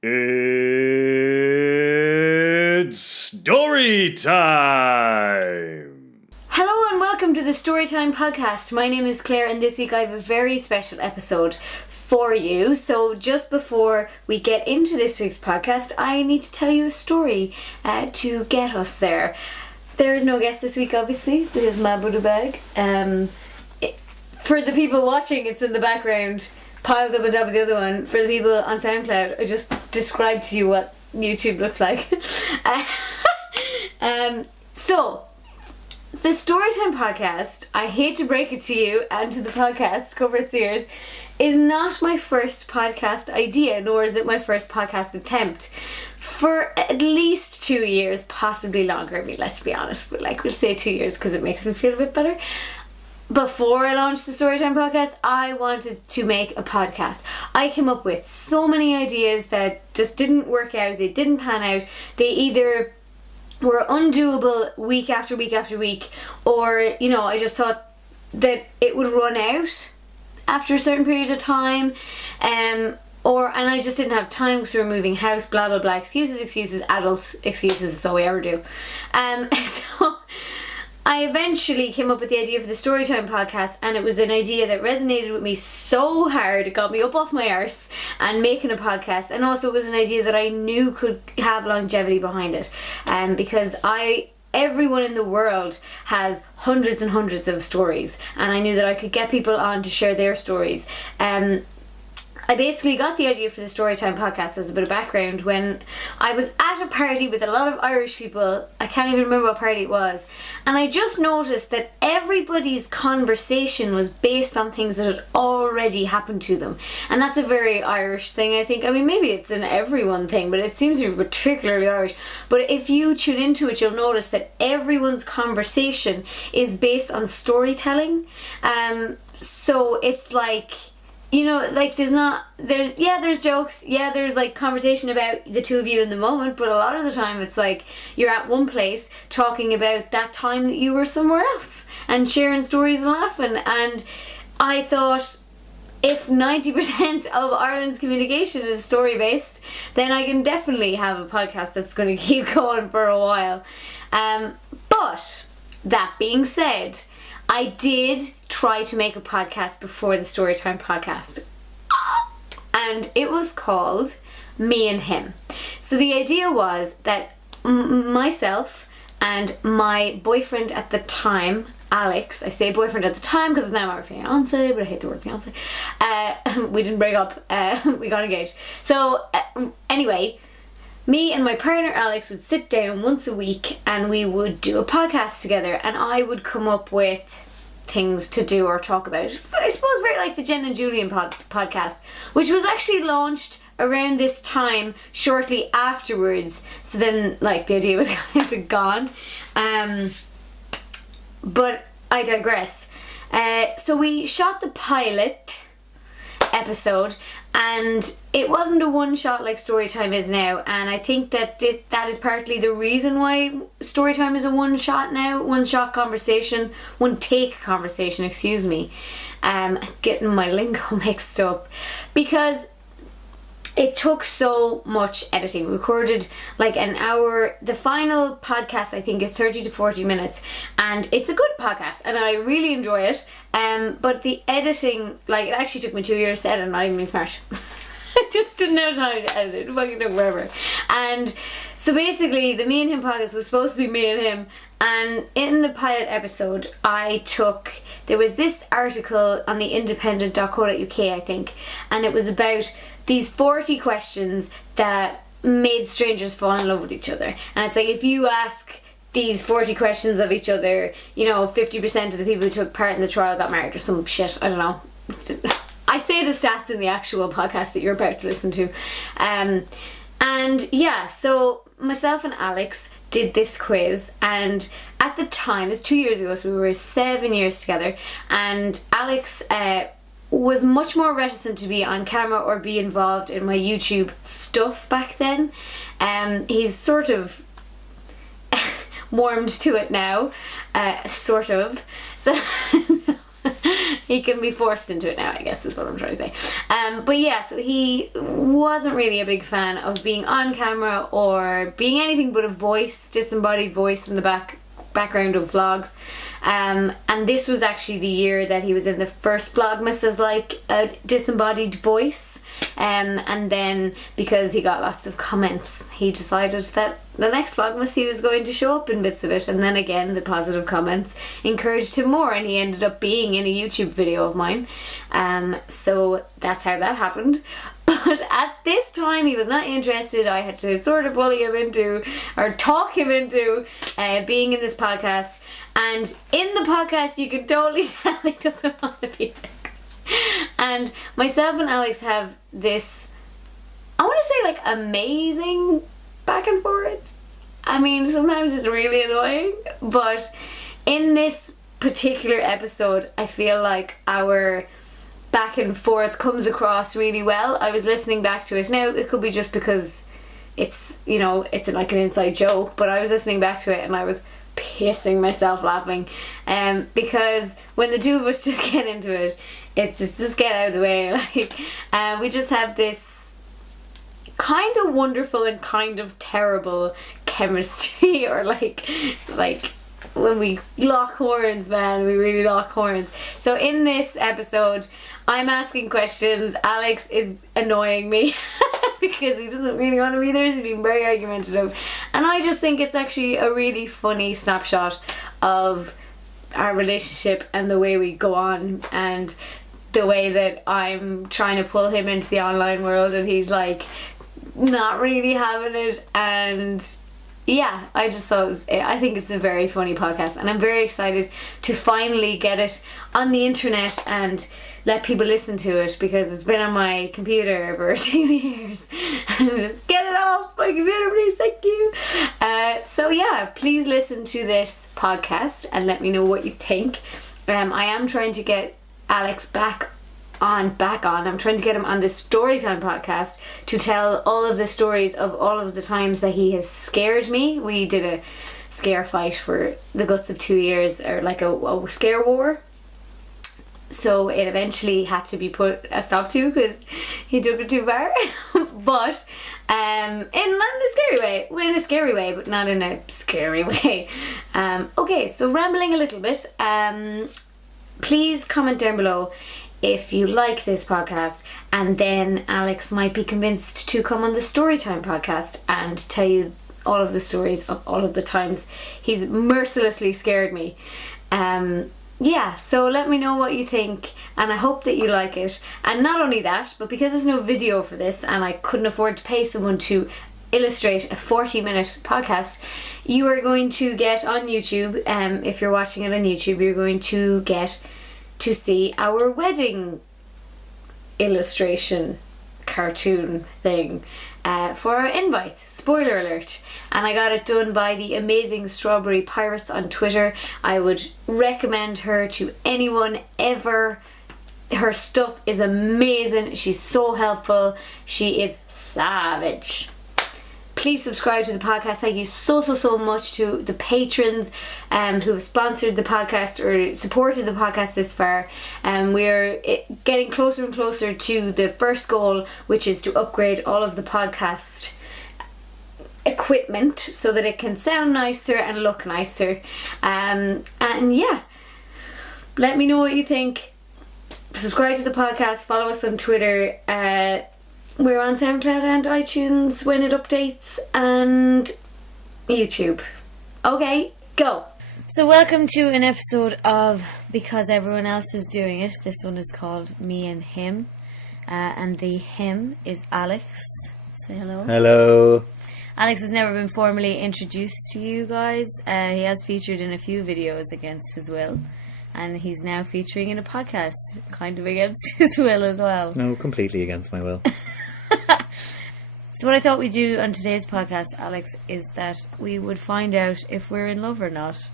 It's story time! Hello and welcome to the Storytime podcast. My name is Claire and this week I have a very special episode for you. So just before we get into this week's podcast, I need to tell you a story to get us there. There is no guest this week, obviously, because my Buddabag. For the people watching, it's in the background, piled up on top of the other one. For the people on SoundCloud, I just described to you what YouTube looks like. So, the Storytime podcast, I hate to break it to you and to the podcast, cover its ears, is not my first podcast idea, nor is it my first podcast attempt. For at least 2 years, possibly longer. I mean, let's be honest, but we'll say 2 years because it makes me feel a bit better. Before I launched the Storytime podcast, I wanted to make a podcast. I came up with so many ideas that just didn't work out. They didn't pan out. They either were undoable week after week after week, or, I just thought that it would run out after a certain period of time, and I just didn't have time because we were moving house, blah, blah, blah. Excuses, adults, excuses, is all we ever do. So I eventually came up with the idea for the Storytime podcast, and it was an idea that resonated with me so hard. It got me up off my arse and making a podcast, and also it was an idea that I knew could have longevity behind it, because everyone in the world has hundreds and hundreds of stories, and I knew that I could get people on to share their stories. I basically got the idea for the Storytime podcast as a bit of background when I was at a party with a lot of Irish people. I can't even remember what party it was. And I just noticed that everybody's conversation was based on things that had already happened to them. And that's a very Irish thing, I think. I mean, maybe it's an everyone thing, but it seems to be particularly Irish. But if you tune into it, you'll notice that everyone's conversation is based on storytelling. So it's like, there's jokes, there's conversation about the two of you in the moment, but a lot of the time it's like you're at one place talking about that time that you were somewhere else and sharing stories and laughing. And I thought, if 90% of Ireland's communication is story based, then I can definitely have a podcast that's going to keep going for a while. But that being said, I did try to make a podcast before the Storytime podcast, and it was called Me and Him. So the idea was that myself and my boyfriend at the time, Alex, I say boyfriend at the time because it's now our fiance, but I hate the word fiance. We didn't break up, we got engaged. So anyway, me and my partner Alex would sit down once a week and we would do a podcast together, and I would come up with things to do or talk about. But I suppose very like the Jen and Julian podcast, which was actually launched around this time shortly afterwards. So then the idea was kind of gone. But I digress. So we shot the pilot episode, and it wasn't a one shot like Storytime is now, and I think that that is partly the reason why Storytime is a one shot now, one shot conversation, one take conversation, excuse me. Getting my lingo mixed up, because it took so much editing. We recorded an hour. The final podcast, I think, is 30 to 40 minutes. And it's a good podcast. And I really enjoy it. But the editing, it actually took me 2 years to edit. I'm not even being smart. I just didn't have time to edit it. Fucking took forever. And so basically, the Me and Him podcast was supposed to be me and him. And in the pilot episode, there was this article on the independent.co.uk, I think. And it was about these 40 questions that made strangers fall in love with each other. And it's if you ask these 40 questions of each other, 50% of the people who took part in the trial got married or some shit. I don't know. I say the stats in the actual podcast that you're about to listen to. So myself and Alex did this quiz, and at the time, it was 2 years ago, so we were 7 years together, and Alex was much more reticent to be on camera or be involved in my YouTube stuff back then. He's sort of warmed to it now, sort of. So he can be forced into it now, I guess is what I'm trying to say. But yeah, so he wasn't really a big fan of being on camera or being anything but a voice, disembodied voice in the background of vlogs. And this was actually the year that he was in the first Vlogmas as like a disembodied voice. And then because he got lots of comments, he decided that the next Vlogmas he was going to show up in bits of it. And then again, the positive comments encouraged him more, and he ended up being in a YouTube video of mine. So that's how that happened. But at this time he was not interested. I had to sort of bully him into, or talk him into being in this podcast. And in the podcast you can totally tell he doesn't want to be there. And myself and Alex have this, I want to say, like, amazing back and forth. I mean, sometimes it's really annoying, but in this particular episode I feel like our back and forth comes across really well. I was listening back to it. Now it could be just because it's, you know, it's like an inside joke, but I was listening back to it and I was pissing myself laughing, because when the two of us just get into it, it's just get out of the way. Like, we just have this kind of wonderful and kind of terrible chemistry, or like when we lock horns, man, we really lock horns. So in this episode, I'm asking questions, Alex is annoying me because he doesn't really want to be there, he's being very argumentative, and I just think it's actually a really funny snapshot of our relationship and the way we go on, and the way that I'm trying to pull him into the online world and he's like not really having it. And yeah, I just thought I think it's a very funny podcast, and I'm very excited to finally get it on the internet and let people listen to it, because it's been on my computer for 2 years. And just get it off my computer, please, thank you. So yeah, please listen to this podcast and let me know what you think. I am trying to get Alex back on. I'm trying to get him on the Storytime podcast to tell all of the stories of all of the times that he has scared me. We did a scare fight for the guts of 2 years, or like a scare war. So it eventually had to be put a stop to because he took it too far. But not in a scary way. Well, in a scary way, but not in a scary way. Okay, so rambling a little bit. Please comment down below if you like this podcast, and then Alex might be convinced to come on the Storytime podcast and tell you all of the stories of all of the times he's mercilessly scared me. Yeah, so let me know what you think, and I hope that you like it. And not only that, but because there's no video for this and I couldn't afford to pay someone to illustrate a 40-minute podcast, you are going to get on YouTube, if you're watching it on YouTube, you're going to get to see our wedding illustration cartoon thing for our invites. Spoiler alert. And I got it done by the amazing Strawberry Pirates on Twitter. I would recommend her to anyone ever. Her stuff is amazing. She's so helpful. She is savage. Please subscribe to the podcast. Thank you so much to the patrons who have sponsored the podcast or supported the podcast this far. We're getting closer and closer to the first goal, which is to upgrade all of the podcast equipment so that it can sound nicer and look nicer. And yeah, let me know what you think. Subscribe to the podcast. Follow us on Twitter. We're on SoundCloud and iTunes when it updates, and YouTube. Okay, go. So welcome to an episode of Because Everyone Else Is Doing It. This one is called Me and Him. And the him is Alex. Say hello. Hello. Alex has never been formally introduced to you guys. He has featured in a few videos against his will. And he's now featuring in a podcast, kind of against his will as well. No, completely against my will. So what I thought we'd do on today's podcast, Alex, is that we would find out if we're in love or not.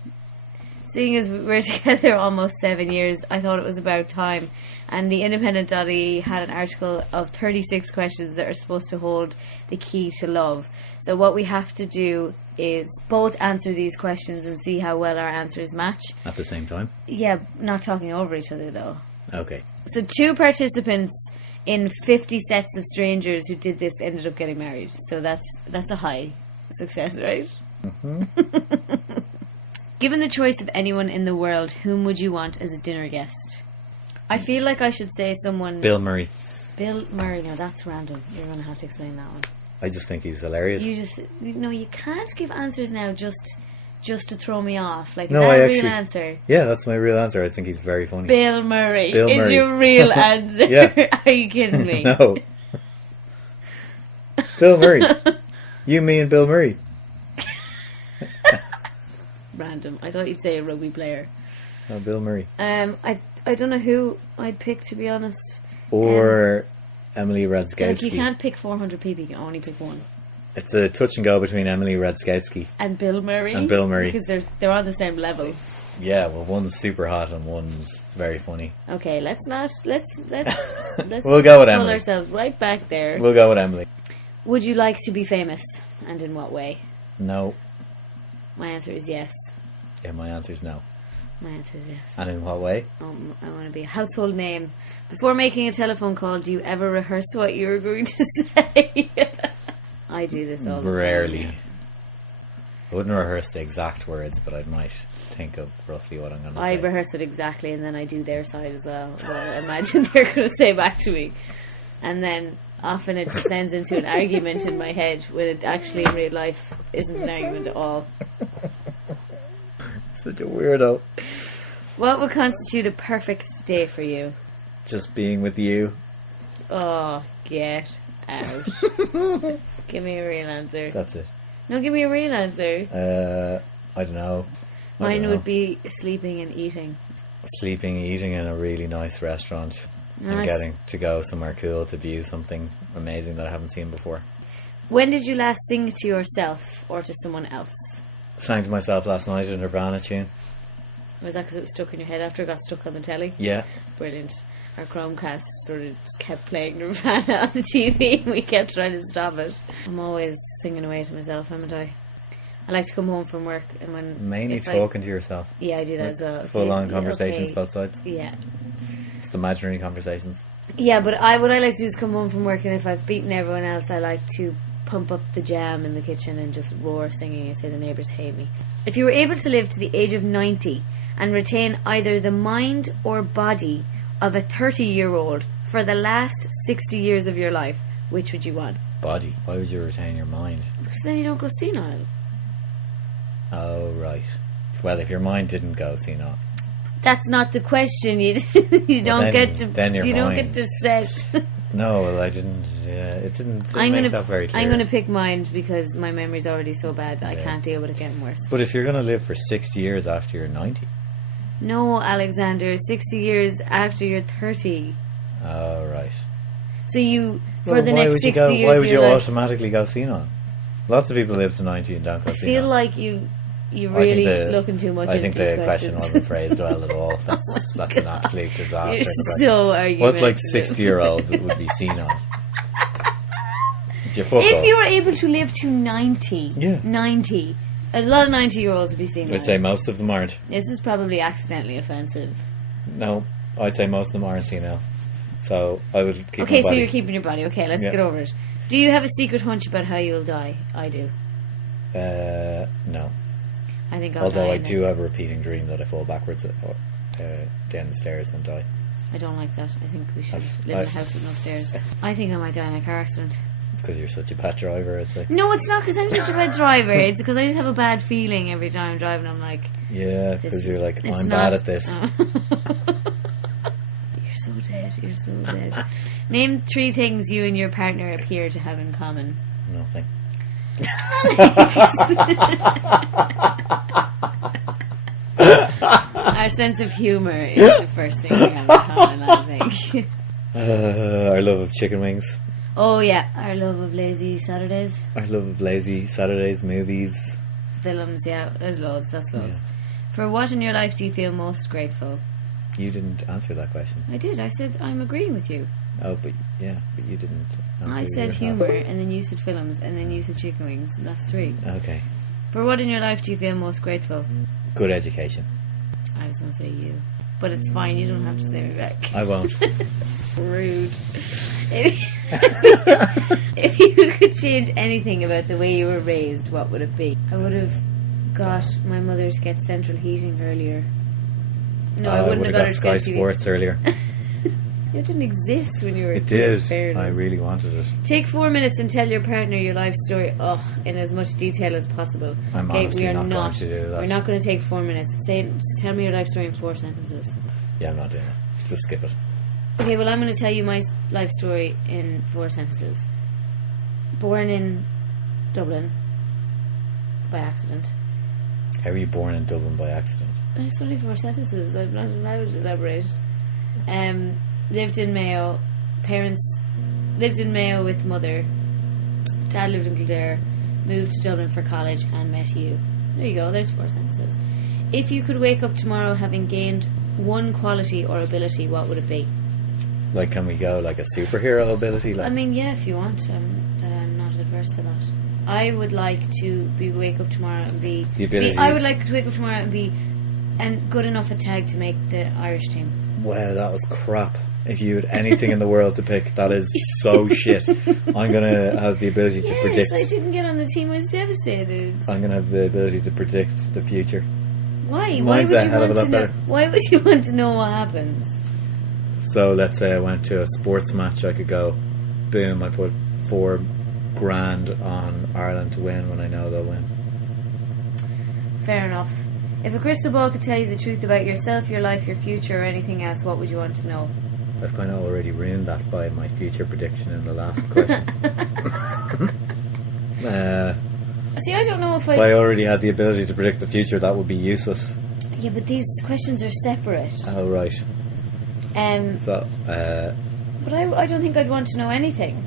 Seeing as we're together almost 7 years, I thought it was about time. And the Independent.ie had an article of 36 questions that are supposed to hold the key to love. So what we have to do is both answer these questions and see how well our answers match. At the same time? Yeah, not talking over each other though. Okay. So 2 participants in 50 sets of strangers who did this ended up getting married. So that's a high success, right? Mm-hmm. Given the choice of anyone in the world, whom would you want as a dinner guest? I feel like I should say someone... Bill Murray. Bill Murray. No, that's random. You're going to have to explain that one. I just think he's hilarious. You can't give answers now just to throw me off. Like, No, is that I a actually- real answer? Yeah, that's my real answer. I think he's very funny. Bill Murray Bill is Murray. your real answer. Yeah. Are you kidding me? No. Bill Murray. You, me, and Bill Murray. Random. I thought you'd say a rugby player. No, Bill Murray. I don't know who I'd pick, to be honest. Or Emily Like, Radziwiłł. you can't pick 400 people. You can only pick one. It's a touch and go between Emily Radziwiłł. And Bill Murray. And Bill Murray. Because they're on the same level. Yeah, well, one's super hot and one's very funny. Okay, let's We'll go with pull Emily. ourselves right back there. We'll go with Emily. Would you like to be famous? And in what way? No. My answer is yes. Yeah, my answer's no. My answer is yes. And in what way? I want to be a household name. Before making a telephone call, do you ever rehearse what you're going to say? I do this all the time. Rarely. I wouldn't rehearse the exact words, but I might think of roughly what I'm going to say. I rehearse it exactly, and then I do their side as well. What I imagine they're going to say back to me. And then often it descends into an argument in my head when it actually in real life isn't an argument at all. Such a weirdo. What would constitute a perfect day for you? Just being with you. Oh, get out. Give me a real answer. That's it. No, give me a real answer. I don't know. Mine would be sleeping and eating. Sleeping, eating in a really nice restaurant. And Nice. getting to go somewhere cool to view something amazing that I haven't seen before. When did you last sing to yourself or to someone else? Sang to myself last night in a Nirvana tune. Was that because it was stuck in your head after it got stuck on the telly? Yeah. Brilliant. Our Chromecast sort of just kept playing Nirvana on the TV and we kept trying to stop it. I'm always singing away to myself, haven't I? I like to come home from work and when... Mainly if talking to yourself. Yeah, I do that as well. Full-on Okay, conversations, okay. both sides. Yeah. Just imaginary conversations. Yeah, but what I like to do is come home from work and if I've beaten everyone else, I like to pump up the jam in the kitchen and just roar singing and say the neighbours hate me. If you were able to live to the age of 90 and retain either the mind or body of a 30-year-old for the last 60 years of your life, which would you want? Body. Why would you retain your mind? Because then you don't go senile. Oh, right. Well, if your mind didn't go senile. That's not the question. You don't then- get to. then you're you don't mine. get to set. No, well, I didn't. It didn't I'm make gonna. that very clear. I'm gonna pick mind because my memory's already so bad. I Yeah. can't deal with it getting worse. But if you're going to live for 60 years after you're 90. No, Alexander. 60 years after you're 30. Oh, right. So you for Well, the why next would you 60 go, years why of would your you life. automatically go senile? Lots of people live to 90 and don't go I senile. feel like you're I think really looking too much I into think this the question wasn't phrased well at all. That's an absolute disaster. You're in the question. so What argumentative. like 60-year-old would be senile? It's your fuck If off. you were able to live to 90, Yeah. 90, a lot of 90-year-olds would be senile. I'd say most of them aren't. This is probably accidentally offensive. No, I'd say most of them aren't senile. So I would keep Okay, my so body. you're keeping your body. Okay, let's Yeah. get over it. Do you have a secret hunch about how you'll die? I do. No. I think I'll Although die. I in do have a repeating dream that I fall backwards down the stairs and die. I don't like that. I think we should I've- live in a house with no stairs. I think I might die in a car accident. It's because you're such a bad driver, I'd say. No, it's not because I'm such a bad driver. It's because I just have a bad feeling every time I'm driving. I'm like, Yeah, this because is- you're like, it's I'm not- bad at this. Oh. You're so dead. You're so dead. Name 3 things you and your partner appear to have in common. Nothing. Our sense of humour is the first thing we have in common, I think. Our love of chicken wings. Oh yeah, our love of lazy Saturdays. Our love of lazy Saturdays, movies. Films, yeah, there's loads, that's loads. Yeah. For what in your life do you feel most grateful? You didn't answer that question. I did, I said I'm agreeing with you. Oh, but you didn't answer I said your humour, half. and then you said films, and then you said chicken wings, and that's 3. Okay. For what in your life do you feel most grateful? Good education. I was going to say you. but it's fine. You don't have to say me back. I won't. Rude. If you could change anything about the way you were raised, what would it be? I would have got my mother to get central heating earlier. No, I wouldn't have got her to Sky get TV. Sports earlier. It didn't exist when you were. It did. Fairness. I really wanted it. Take 4 minutes and tell your partner your life story. In as much detail as possible. I'm honestly not going to do that. We're not going to take 4 minutes. Tell me your life story in 4 sentences. Yeah, I'm not doing it. Just skip it. Okay, well, I'm going to tell you my life story in 4 sentences. Born in Dublin by accident. How were you born in Dublin by accident? It's only 4 sentences. I'm not allowed to elaborate. Lived in Mayo. Parents lived in Mayo with mother. Dad lived in Kildare. Moved to Dublin for college and met you. There you go. There's 4 sentences. If you could wake up tomorrow having gained one quality or ability, what would it be? Like, can we go like a superhero ability? Like, I mean, yeah, if you want. I'm not adverse to that. I would like to wake up tomorrow and be. I would like to wake up tomorrow and be, good enough at tag to make the Irish team. Wow, that was crap. If you had anything in the world to pick, that is so shit. I'm gonna have the ability to predict. Yes, I didn't get on the team. I was devastated. I'm gonna have the ability to predict the future. Why? Mine's Why a hell of a lot better. Why would you want to know what happens? So let's say I went to a sports match, I could go, boom, I put $4,000 on Ireland to win when I know they'll win. Fair enough. If a crystal ball could tell you the truth about yourself, your life, your future, or anything else, what would you want to know? I've kind of already ruined that by my future prediction in the last question. See, I don't know if I already had the ability to predict the future, that would be useless. Yeah, but these questions are separate. Oh, right. But I don't think I'd want to know anything.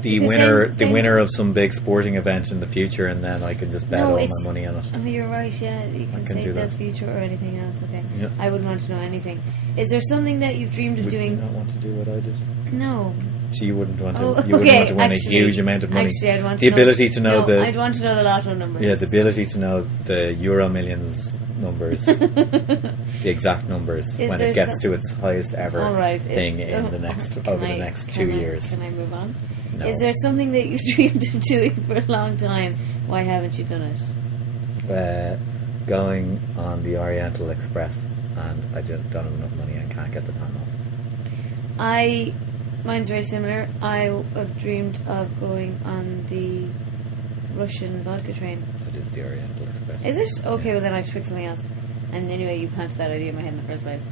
The winner of some big sporting event in the future, and then I can just bet all my money on it. Oh, you're right. Yeah, you can say the future or anything else. Okay, yeah. I wouldn't want to know anything. Is there something that you've dreamed of doing? Would you not want to do what I did? No. So you wouldn't want to. You wouldn't want to win a huge amount of money. Actually, I'd want the ability to know the. I'd want to know the lotto numbers. Yeah, the ability to know the Euro Millions numbers, the exact numbers when it gets to its highest ever thing in the next over the next 2 years. Can I move on? No. Is there something that you've dreamed of doing for a long time? Why haven't you done it? Going on the Oriental Express, and I don't have enough money and can't get the time off. Mine's very similar. I have dreamed of going on the Russian vodka train. It is the Oriental Express. Is it? Okay, yeah. Well then I have to pick something else. And anyway, you planted that idea in my head in the first place.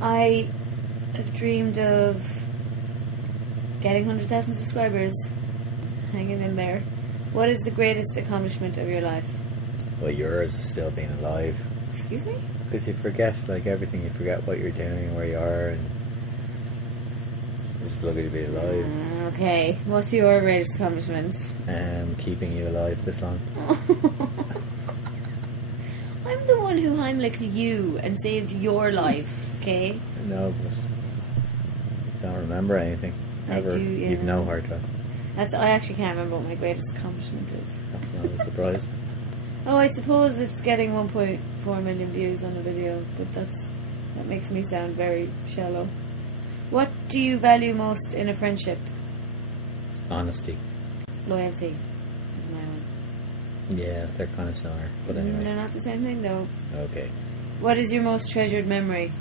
I have dreamed of getting 100,000 subscribers. Hanging in there. What is the greatest accomplishment of your life? Well, yours is still being alive. Excuse me? Because you forget, like, everything. You forget what you're doing, where you are, and you're just lucky to be alive. Okay. What's your greatest accomplishment? Keeping you alive this long. I'm the one who Heimlicked you and saved your life, okay? No, but don't remember anything. Ever. I do, yeah. You've no heart drive. I actually can't remember what my greatest accomplishment is. That's not a surprise. Oh, I suppose it's getting 1.4 million views on a video, but that makes me sound very shallow. What do you value most in a friendship? Honesty. Loyalty is my one. Yeah, they're kind of similar, but anyway. They're not the same thing, though. Okay. What is your most treasured memory?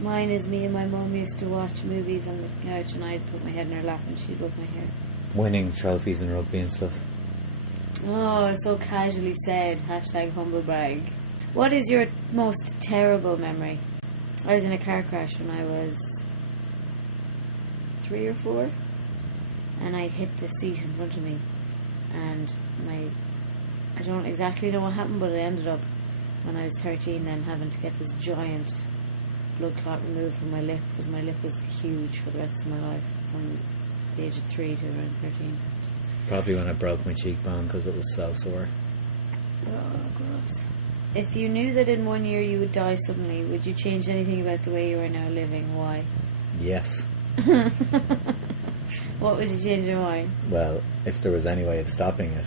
Mine is me and my mum used to watch movies on the couch, and I'd put my head in her lap and she'd rub my hair. Winning trophies and rugby and stuff. Oh, so casually said. #humblebrag. What is your most terrible memory? I was in a car crash when I was 3 or 4, and I hit the seat in front of me, and I don't exactly know what happened, but it ended up when I was 13 then having to get this giant blood clot removed from my lip, because my lip was huge for the rest of my life from the age of 3 to around 13. Probably when I broke my cheekbone because it was so sore. Oh, gross. If you knew that in 1 year you would die suddenly, would you change anything about the way you are now living? Why? Yes. What would you change and why? Well, if there was any way of stopping it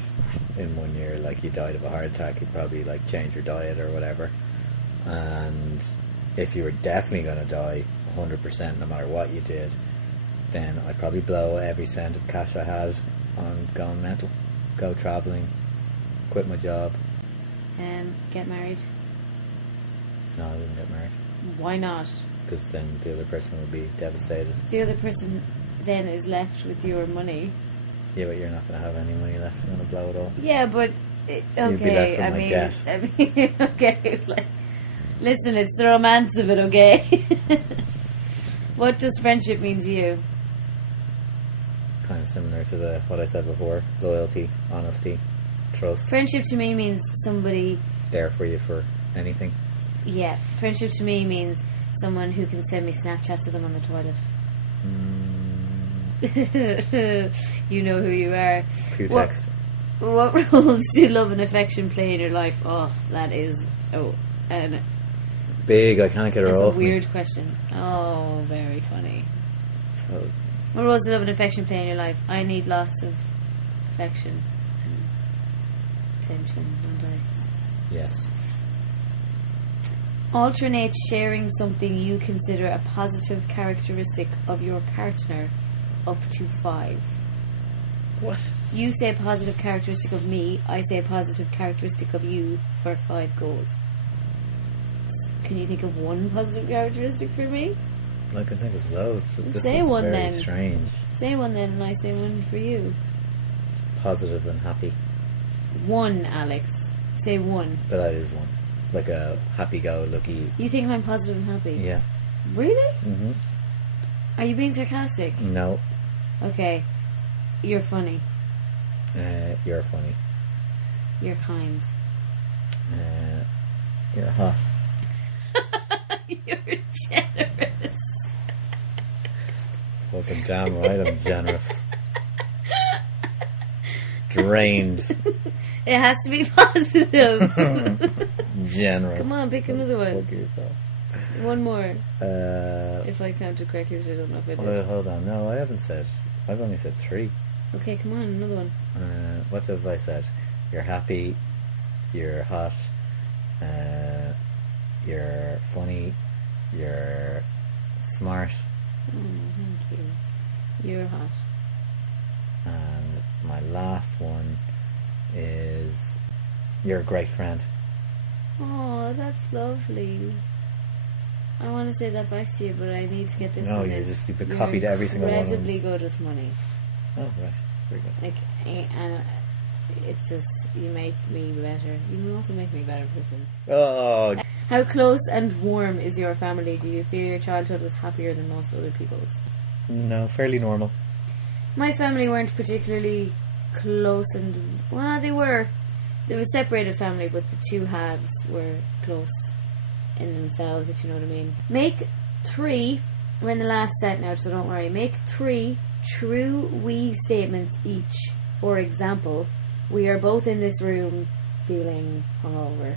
in 1 year, like you died of a heart attack, you'd probably like change your diet or whatever. And if you were definitely going to die 100% no matter what you did, then I'd probably blow every cent of cash I had on going mental, go travelling, quit my job. Get married? No, I wouldn't get married. Why not? Because then the other person would be devastated. The other person then is left with your money. Yeah, but you're not going to have any money left. You're going to blow it all. Yeah, but You'd be left with my debt. I mean, okay. Like, listen, it's the romance of it, okay? What does friendship mean to you? Kind of similar to what I said before: loyalty, honesty, trust. Friendship to me means somebody there for you for anything. Yeah, friendship to me means someone who can send me Snapchats of them on the toilet. You know who you are. Who text? What roles do love and affection play in your life? Oh, that is big. I can't get her off. That's a weird question. Oh, very funny. So, what roles do love and affection play in your life? I need lots of affection, attention, don't I? Yes. Alternate sharing something you consider a positive characteristic of your partner up to 5. What? You say a positive characteristic of me, I say a positive characteristic of you for 5 goals. Can you think of one positive characteristic for me? I can think of loads. Say one very then. Strange. Say one then, and I say one for you. Positive and happy. One, Alex. Say one. But that is one. Like a happy-go-lucky. You think I'm positive and happy? Yeah. Really? Mm-hmm. Are you being sarcastic? No. Okay. You're funny. You're funny. You're kind. You're hot. You're generous. Fucking damn right I'm generous. Drained. It has to be positive. Generous. Come on, pick another one. Fuck yourself. One more. If I counted correctly, which I don't know if I did. Hold on. No, I haven't said. I've only said 3. Okay, come on, another one. What have I said? You're happy. You're hot. You're funny. You're smart. Oh, thank you. You're hot. And my last one is you're a great friend. Oh, that's lovely. I want to say that back to you, but I need to get this. No, you copied every single one. Incredibly good with money. Oh, right. Very good. Like, and it's just, you make me better. You can also make me a better person. Oh. How close and warm is your family? Do you feel your childhood was happier than most other people's? No, fairly normal. My family weren't particularly close, and well, they were. They were a separated family, but the 2 halves were close in themselves, if you know what I mean. Make 3. We're in the last set now, so don't worry. Make 3 true we statements each. For example, we are both in this room feeling hungover.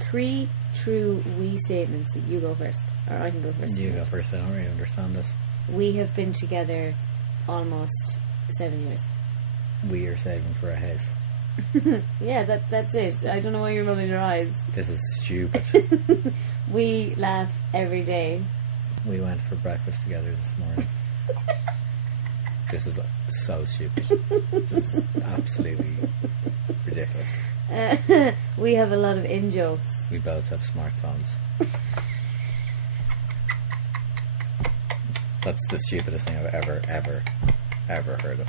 3 true we statements. You go first, or I can go first. You go first. I don't really understand this. We have been together almost 7 years. We are saving for a house. Yeah, that's it. I don't know why you're rolling your eyes. This is stupid. We laugh every day. We went for breakfast together this morning. This is so stupid. This is absolutely ridiculous. We have a lot of in-jokes. We both have smartphones. That's the stupidest thing I've ever heard of.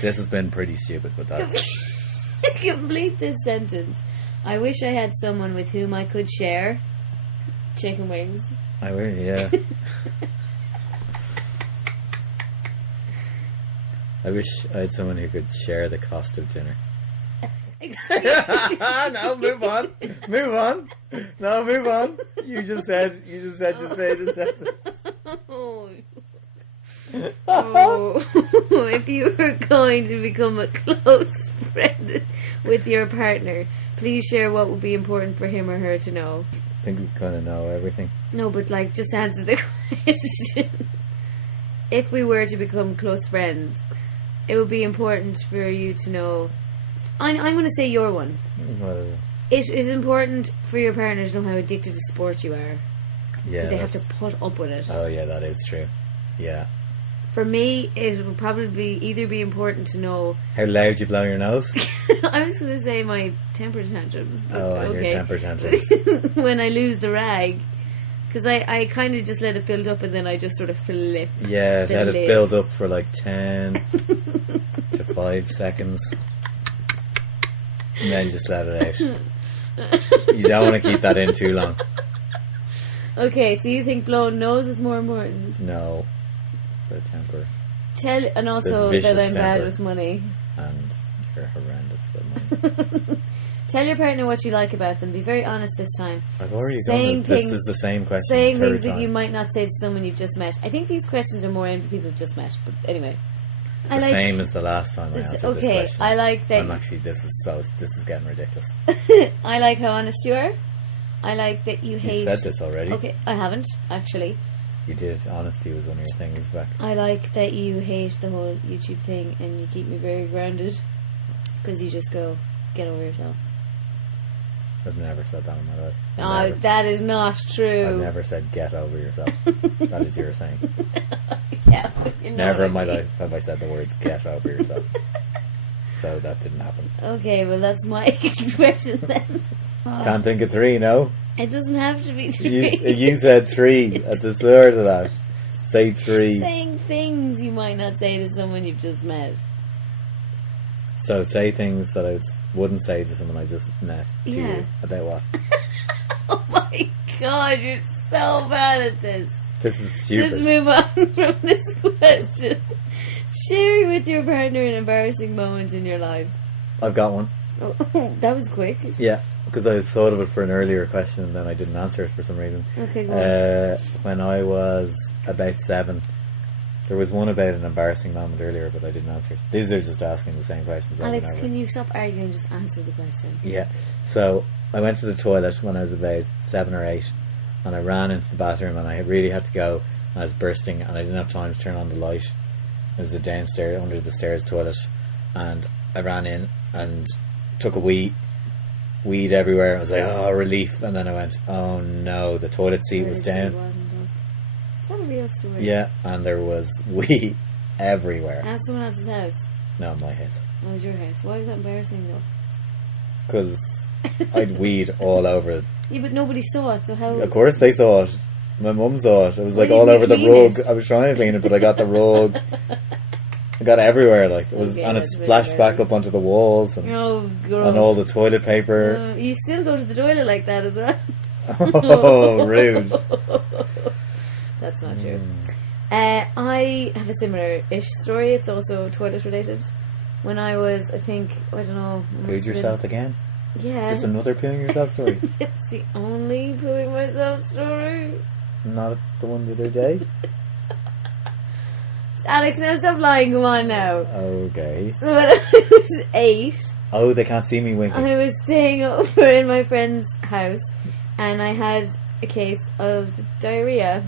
This has been pretty stupid, but that's... Complete this sentence. I wish I had someone with whom I could share chicken wings. I will, yeah. I wish I had someone who could share the cost of dinner. No, move on. Move on. No, move on. You just said just say the sentence. Oh, if you were going to become a close friend with your partner, please share what would be important for him or her to know. I think we kind of know everything. No, but like, just answer the question. If we were to become close friends, it would be important for you to know. I'm going to say your one. it is important for your partner to know how addicted to sport you are. Yeah. They have to put up with it. Oh, yeah, that is true. Yeah. For me, it would probably either be important to know... How loud you blow your nose? I was going to say my temper tantrums. Oh, your temper tantrums. When I lose the rag. Because I kind of just let it build up and then I just sort of flip. Yeah, let it build up for like 10 to 5 seconds. And then just let it out. You don't want to keep that in too long. Okay, so you think blowing nose is more important? No. The temper. And also that I'm bad with money. And you're horrendous with money. Tell your partner what you like about them. Be very honest this time. I've already done it. This is the same question. Saying things that you might not say to someone you've just met. I think these questions are more aimed at people you've just met. But anyway. The same as the last time I answered this question. I like that. I'm actually, this is getting ridiculous. I like how honest you are. I like that you hate... You said this already. Okay, I haven't, actually. You did. Honesty was one of your things back. I like that you hate the whole YouTube thing and you keep me very grounded. Because you just go, get over yourself. I've never said that in my life. Oh, that is not true. I've never said get over yourself. That is your saying. Yeah. Never in my life have I said the words get over yourself. So that didn't happen. Okay, well that's my expression then. Can't think of 3, no? It doesn't have to be 3. You said 3 at the start of that. Say 3. Saying things you might not say to someone you've just met. So say things that I wouldn't say to someone I just met. To you. About what? Oh my god, you're so bad at this. This is stupid. Let's move on from this question. Share with your partner an embarrassing moment in your life. I've got one. Oh, that was quick. Yeah, because I thought of it for an earlier question and then I didn't answer it for some reason. Okay, go on. When I was about 7, there was one about an embarrassing moment earlier, but I didn't answer it. These are just asking the same questions. Alex, can you stop arguing and just answer the question? Yeah. So I went to the toilet when I was about 7 or 8, and I ran into the bathroom, and I really had to go, and I was bursting, and I didn't have time to turn on the light. It was a downstairs, under the stairs toilet, and I ran in and took a weed everywhere. I was like, oh, relief, and then I went, oh no, the toilet seat was down. Is that a real story? Yeah, and there was wee everywhere. At someone else's house? No, my house. Oh, it was your house. Why was that embarrassing though? Because I'd weed all over. Yeah, but nobody saw it, so how... Of course they saw it. My mum saw it. It was like all over the rug. I was trying to clean it, but I got the rug. I got everywhere, like it was, okay, and it splashed back up onto the walls and, and all the toilet paper. You still go to the toilet like that as well. Oh, rude. That's not true. I have a similar-ish story. It's also toilet related. When I was, I think, I don't know. Pooed yourself again? Yeah. Is this another pooing yourself story? It's the only pooing myself story. Not the one the other day? Alex, now stop lying. Go on now. Okay. So when I was 8... Oh, they can't see me winking. I was staying over in my friend's house and I had a case of diarrhea.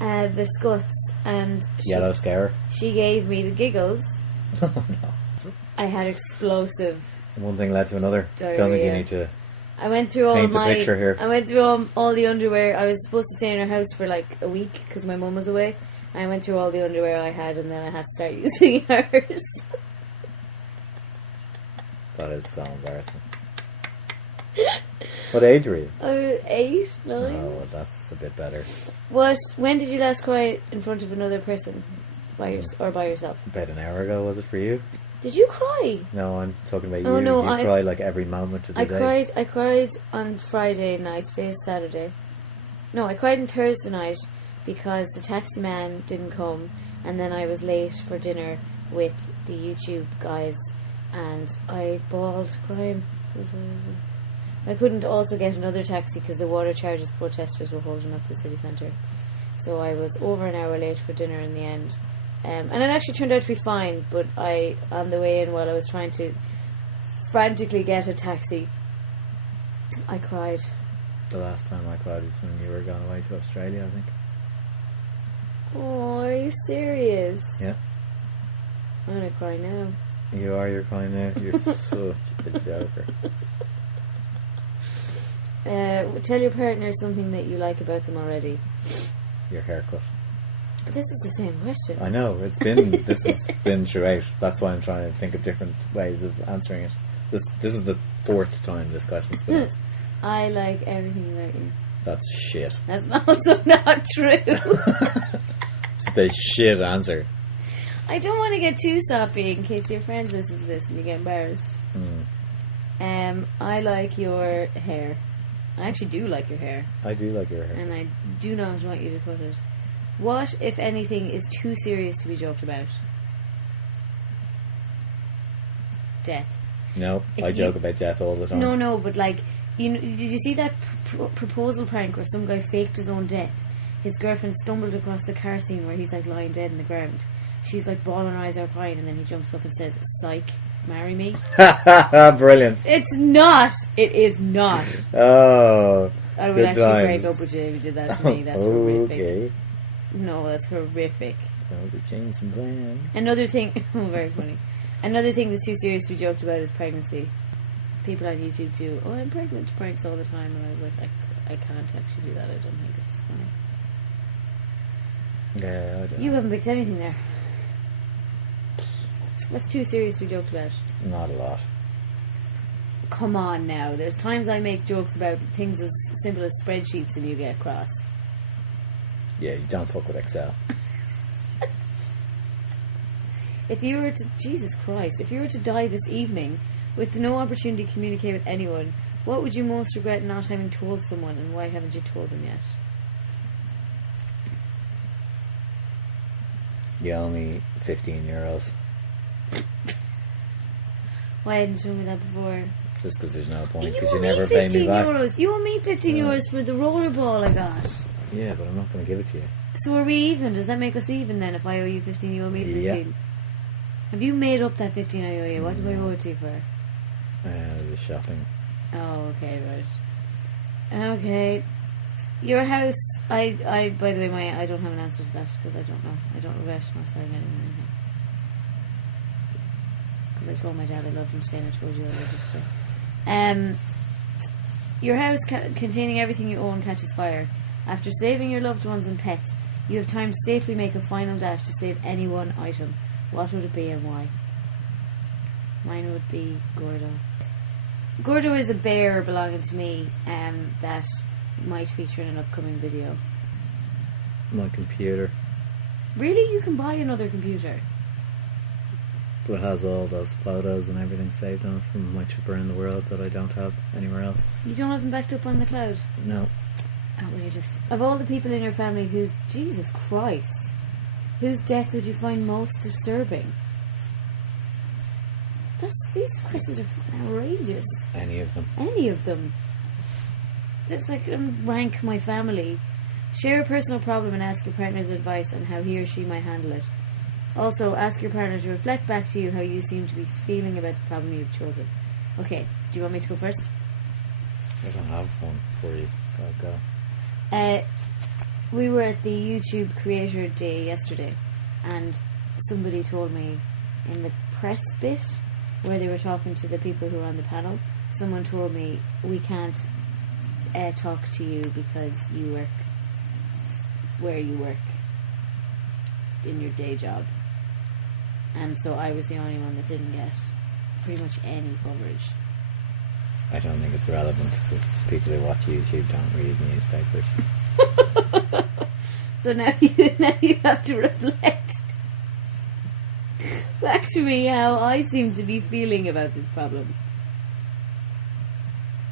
The scuts, and yellow scare. She gave me the giggles. Oh no! I had explosive. One thing led to another. Diarrhea. Don't think you need to. I went through paint the picture here. I went through all the underwear. I was supposed to stay in her house for like a week because my mum was away. I went through all the underwear I had, and then I had to start using hers. That is so embarrassing. What age were you? 8, 9. Oh, that's a bit better. When did you last cry in front of another person, by yourself? About an hour ago, was it for you? Did you cry? No, I'm talking about you. Oh no, you cry like every moment of the day. I cried on Friday night. Today is Saturday. No, I cried on Thursday night because the taxi man didn't come, and then I was late for dinner with the YouTube guys, and I bawled crying. I couldn't also get another taxi because the water charges protesters were holding up the city centre. So I was over an hour late for dinner in the end. And it actually turned out to be fine, but on the way in, while I was trying to frantically get a taxi, I cried. The last time I cried was when you were going away to Australia, I think. Oh, are you serious? Yeah. I'm going to cry now. You are your kind now. You're such a joker. Tell your partner something that you like about them already. Your haircut. This is the same question. I know, this has been throughout. That's why I'm trying to think of different ways of answering it. This is the 4th time this question's been asked. I like everything about you. That's shit. That's also not true. Just a shit answer. I don't want to get too soppy in case your friends listen to this and you get embarrassed. I like your hair. I actually do like your hair. I do like your hair. And I do not want you to cut it. What, if anything, is too serious to be joked about? Death. No, I joke about death all the time. No, but like, did you see that proposal prank where some guy faked his own death? His girlfriend stumbled across the car scene where he's like lying dead in the ground. She's like bawling her eyes out crying, and then he jumps up and says, "Psych, marry me." Brilliant. It's not. It is not. Oh, I would actually break up with you if you did that to me. That's horrific. Okay. No, that's horrific. So we changed some plans. Another thing, very funny. Another thing that's too serious to be joked about is pregnancy. People on YouTube do, "Oh, I'm pregnant" pranks all the time, and I was like, I can't actually do that. I don't think it's funny. Yeah, I don't You know. haven't picked anything there. What's too serious to be joked about? Not a lot. Come on now. There's times I make jokes about things as simple as spreadsheets and you get cross. Yeah, you don't fuck with Excel. If you were to... Jesus Christ. If you were to die this evening with no opportunity to communicate with anyone, what would you most regret not having told someone, and why haven't you told them yet? You owe me €15. Why hadn't you told me that before? Just because there's no point, You because owe you me never pay me 15 back. euros. You owe me 15 Yeah. euros for the rollerball I got. Yeah, but I'm not going to give it to you. So are we even? Does that make us even then? If I owe you 15, you owe me 15? Yeah. Have you made up that 15 I owe you? What do I owe it to you for? The shopping. Oh, okay, right. Okay. Your house, I by the way, I don't have an answer to that because I don't know. I don't regret not telling anyone anything. Because I told my dad I loved him today and I told you I loved him today. Your house containing everything you own catches fire. After saving your loved ones and pets, you have time to safely make a final dash to save any one item. What would it be and why? Mine would be Gordo. Gordo is a bear belonging to me that might feature in an upcoming video. My computer. Really? You can buy another computer? But it has all those photos and everything saved on it from my trip around the world that I don't have anywhere else. You don't have them backed up on the cloud? No. Outrageous. Of all the people in your family whose... Jesus Christ. Whose death would you find most disturbing? These questions are fucking outrageous. Any of them. Any of them. It's like rank my family. Share a personal problem and ask your partner's advice on how he or she might handle it. Also, ask your partner to reflect back to you how you seem to be feeling about the problem you've chosen. Okay, do you want me to go first? I don't have one for you, so I'll go. We were at the YouTube Creator Day yesterday, and somebody told me in the press bit where they were talking to the people who were on the panel, someone told me we can't talk to you because you work where you work in your day job. And so I was the only one that didn't get pretty much any coverage. I don't think it's relevant because people who watch YouTube don't read newspapers. So now you have to reflect back to me how I seem to be feeling about this problem.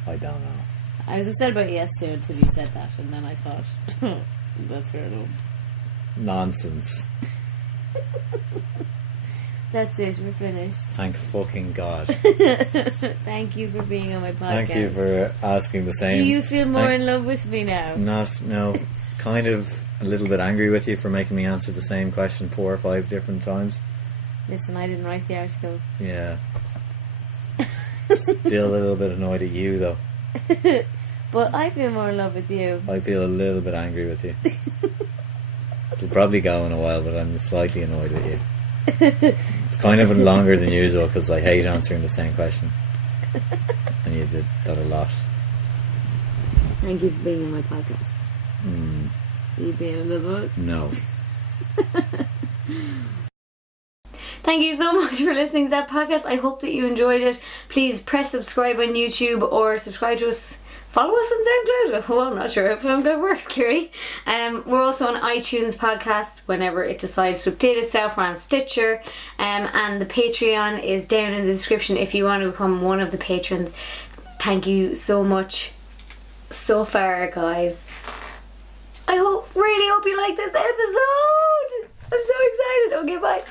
I don't know. I was upset about it yesterday until you said that, and then I thought, that's fair enough. Nonsense. That's it, we're finished. Thank fucking God. Thank you for being on my podcast. Thank you for asking the same. Do you feel more in love with me now? No. Kind of a little bit angry with you for making me answer the same question 4 or 5 different times. Listen, I didn't write the article. Yeah. Still a little bit annoyed at you though. But I feel more in love with you. I feel a little bit angry with you. It'll probably go in a while, but I'm slightly annoyed with you. It's kind of longer than usual because I hate answering the same question. And you did that a lot. Thank you for being on my podcast. You being another one? No. Thank you so much for listening to that podcast. I hope that you enjoyed it. Please press subscribe on YouTube or subscribe to us. Follow us on SoundCloud. Well, I'm not sure if SoundCloud works, Kiri. We're also on iTunes podcasts whenever it decides to update itself. We're on Stitcher. And the Patreon is down in the description if you want to become one of the patrons. Thank you so much so far, guys. I really hope you like this episode. I'm so excited. Okay, bye.